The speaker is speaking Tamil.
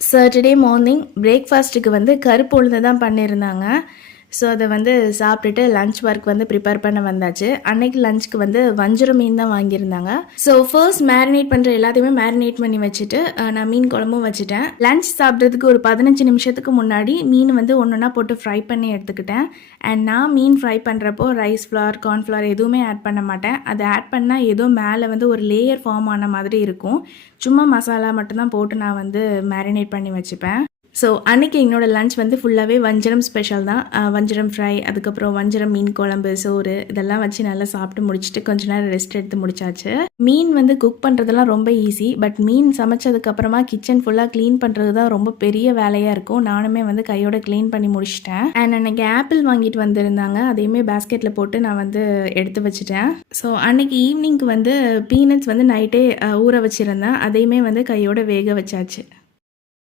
சாட்டர்டே மார்னிங் பிரேக்ஃபாஸ்ட்டுக்கு வந்து கருப்பு உளுந்து தான் பண்ணியிருந்தாங்க. ஸோ அதை வந்து சாப்பிட்டுட்டு லஞ்ச் ஒர்க் வந்து ப்ரிப்பேர் பண்ண வந்தாச்சு. அன்னைக்கு லஞ்சுக்கு வந்து வஞ்சரம் மீன் தான் வாங்கியிருந்தாங்க. ஸோ ஃபர்ஸ்ட் மேரினேட் பண்ணுற எல்லாத்தையுமே மேரினேட் பண்ணி வச்சுட்டு நான் மீன் குழம்பும் வச்சுட்டேன். லஞ்ச் சாப்பிட்றதுக்கு ஒரு 15 நிமிஷத்துக்கு முன்னாடி மீன் வந்து ஒன்றா போட்டு ஃப்ரை பண்ணி எடுத்துக்கிட்டேன். அண்ட் நான் மீன் ஃப்ரை பண்ணுறப்போ ரைஸ் ஃப்ளவர் கார்ன்ஃப்ளவர் எதுவுமே ஆட் பண்ண மாட்டேன். அதை ஆட் பண்ணால் ஏதோ மேலே வந்து ஒரு லேயர் ஃபார்ம் ஆன மாதிரி இருக்கும். சும்மா மசாலா மட்டும்தான் போட்டு நான் வந்து மேரினேட் பண்ணி வச்சுப்பேன். ஸோ அன்றைக்கி என்னோடய லஞ்ச் வந்து ஃபுல்லாகவே வஞ்சரம் ஸ்பெஷல் தான். வஞ்சரம் ஃப்ரை, அதுக்கப்புறம் வஞ்சரம் மீன் குழம்பு, சோறு இதெல்லாம் வச்சு நல்லா சாப்பிட்டு முடிச்சுட்டு கொஞ்ச நேரம் ரெஸ்ட் எடுத்து முடிச்சாச்சு. மீன் வந்து குக் பண்ணுறதுலாம் ரொம்ப ஈஸி. பட் மீன் சமைச்சதுக்கப்புறமா கிச்சன் ஃபுல்லாக க்ளீன் பண்ணுறது தான் ரொம்ப பெரிய வேலையாக இருக்கும். நானுமே வந்து கையோட க்ளீன் பண்ணி முடிச்சிட்டேன். அண்ட் அன்றைக்கி ஆப்பிள் வாங்கிட்டு வந்திருந்தாங்க. அதையுமே பேஸ்கெட்டில் போட்டு நான் வந்து எடுத்து வச்சுட்டேன். ஸோ அன்றைக்கி ஈவினிங்க்கு வந்து பீனட்ஸ் வந்து நைட்டே ஊற வச்சுருந்தேன். அதையுமே வந்து கையோட வேக வச்சாச்சு.